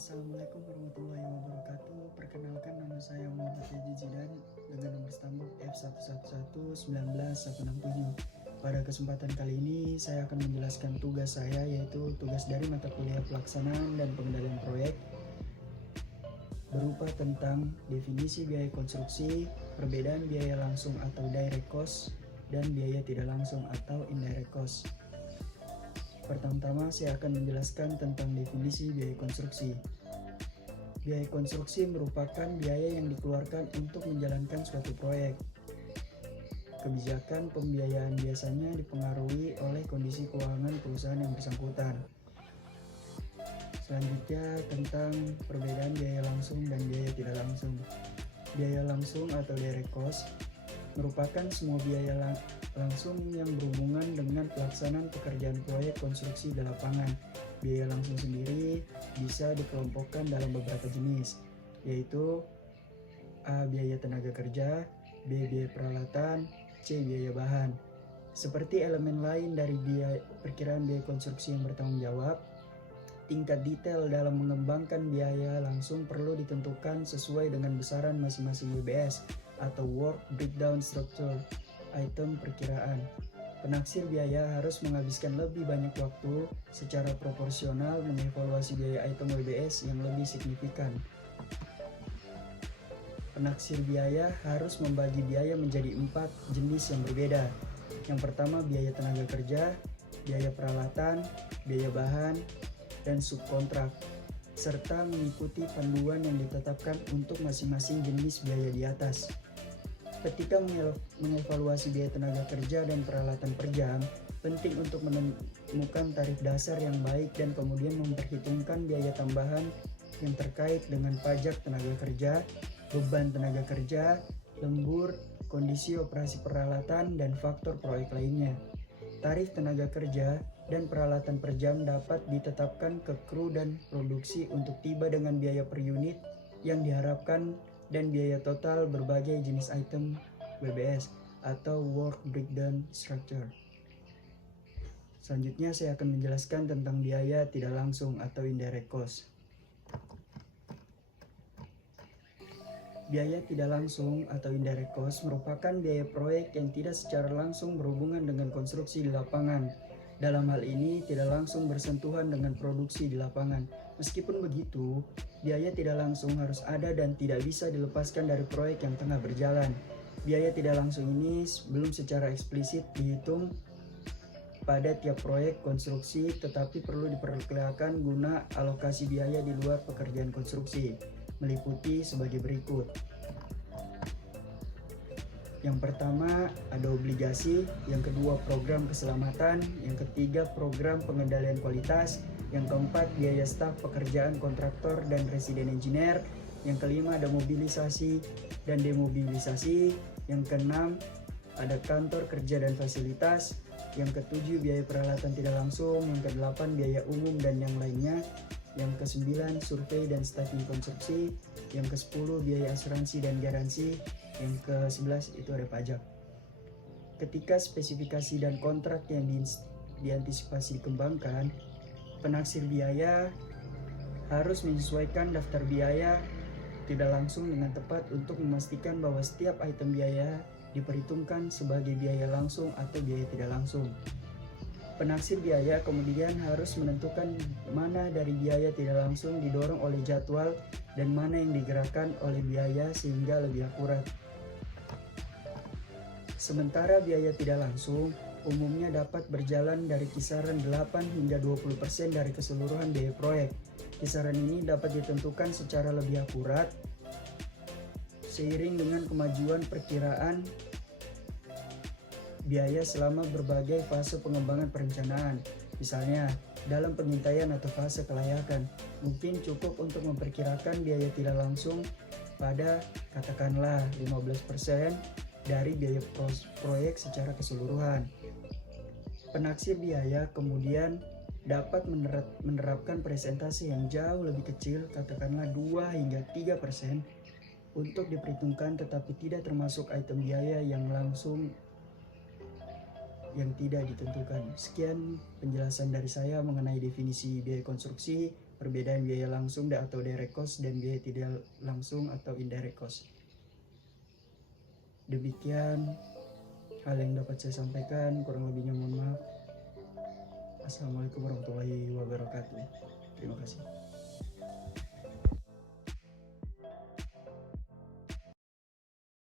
Assalamualaikum warahmatullahi wabarakatuh. Perkenalkan, nama saya Muhammad Yaji Jidan dengan nomor stambuk F111916167. Pada kesempatan kali ini saya akan menjelaskan tugas saya, yaitu tugas dari mata kuliah pelaksanaan dan pengendalian proyek, berupa tentang definisi biaya konstruksi, perbedaan biaya langsung atau direct cost, dan biaya tidak langsung atau indirect cost. Pertama-tama saya akan menjelaskan tentang definisi biaya konstruksi. Biaya konstruksi merupakan biaya yang dikeluarkan untuk menjalankan suatu proyek. Kebijakan pembiayaan biasanya dipengaruhi oleh kondisi keuangan perusahaan yang bersangkutan. Selanjutnya tentang perbedaan biaya langsung dan biaya tidak langsung. Biaya langsung atau direct cost merupakan semua biaya langsung yang berhubungan dengan pelaksanaan pekerjaan proyek konstruksi di lapangan. Biaya langsung sendiri bisa dikelompokkan dalam beberapa jenis, yaitu A. Biaya tenaga kerja, B. Biaya peralatan, C. Biaya bahan. Seperti elemen lain dari perkiraan biaya konstruksi yang bertanggung jawab, tingkat detail dalam mengembangkan biaya langsung perlu ditentukan sesuai dengan besaran masing-masing WBS atau Work Breakdown Structure item perkiraan. Penaksir biaya harus menghabiskan lebih banyak waktu secara proporsional mengevaluasi biaya item WBS yang lebih signifikan. Penaksir biaya harus membagi biaya menjadi 4 jenis yang berbeda. Yang pertama, biaya tenaga kerja, biaya peralatan, biaya bahan, dan subkontrak, serta mengikuti panduan yang ditetapkan untuk masing-masing jenis biaya di atas. Ketika mengevaluasi biaya tenaga kerja dan peralatan per jam, penting untuk menemukan tarif dasar yang baik dan kemudian memperhitungkan biaya tambahan yang terkait dengan pajak tenaga kerja, beban tenaga kerja, lembur, kondisi operasi peralatan, dan faktor proyek lainnya. Tarif tenaga kerja dan peralatan per jam dapat ditetapkan ke kru dan produksi untuk tiba dengan biaya per unit yang diharapkan dan biaya total berbagai jenis item WBS atau Work Breakdown Structure. Selanjutnya saya akan menjelaskan tentang biaya tidak langsung atau indirect cost. Biaya tidak langsung atau indirect cost merupakan biaya proyek yang tidak secara langsung berhubungan dengan konstruksi di lapangan. Dalam hal ini tidak langsung bersentuhan dengan produksi di lapangan. Meskipun begitu, biaya tidak langsung harus ada dan tidak bisa dilepaskan dari proyek yang tengah berjalan. Biaya tidak langsung ini belum secara eksplisit dihitung pada tiap proyek konstruksi, tetapi perlu diperkirakan guna alokasi biaya di luar pekerjaan konstruksi, meliputi sebagai berikut. Yang pertama ada obligasi, yang kedua program keselamatan, yang ketiga program pengendalian kualitas, yang keempat biaya staf pekerjaan kontraktor dan residen engineer, yang kelima ada mobilisasi dan demobilisasi, yang keenam ada kantor kerja dan fasilitas, yang ketujuh biaya peralatan tidak langsung, yang kedelapan biaya umum dan yang lainnya, yang ke-9 survei dan staffing konstruksi, yang ke-10 biaya asuransi dan garansi, yang ke-11 itu ada pajak. Ketika spesifikasi dan kontrak yang diantisipasi dikembangkan, penaksir biaya harus menyesuaikan daftar biaya tidak langsung dengan tepat untuk memastikan bahwa setiap item biaya diperhitungkan sebagai biaya langsung atau biaya tidak langsung. Penaksir biaya kemudian harus menentukan mana dari biaya tidak langsung didorong oleh jadwal dan mana yang digerakkan oleh biaya sehingga lebih akurat. Sementara biaya tidak langsung umumnya dapat berjalan dari kisaran 8 hingga 20% dari keseluruhan biaya proyek. Kisaran ini dapat ditentukan secara lebih akurat seiring dengan kemajuan perkiraan biaya selama berbagai fase pengembangan perencanaan. Misalnya, dalam pengintaian atau fase kelayakan, mungkin cukup untuk memperkirakan biaya tidak langsung pada katakanlah 15% dari biaya proyek secara keseluruhan. Penaksir biaya kemudian dapat menerapkan presentasi yang jauh lebih kecil, katakanlah 2 hingga 3% untuk diperhitungkan, tetapi tidak termasuk item biaya yang langsung yang tidak ditentukan. Sekian penjelasan dari saya mengenai definisi biaya konstruksi, perbedaan biaya langsung atau direct cost dan biaya tidak langsung atau indirect cost. Demikian hal yang dapat saya sampaikan, kurang lebihnya mohon maaf. Assalamualaikum warahmatullahi wabarakatuh. Terima kasih.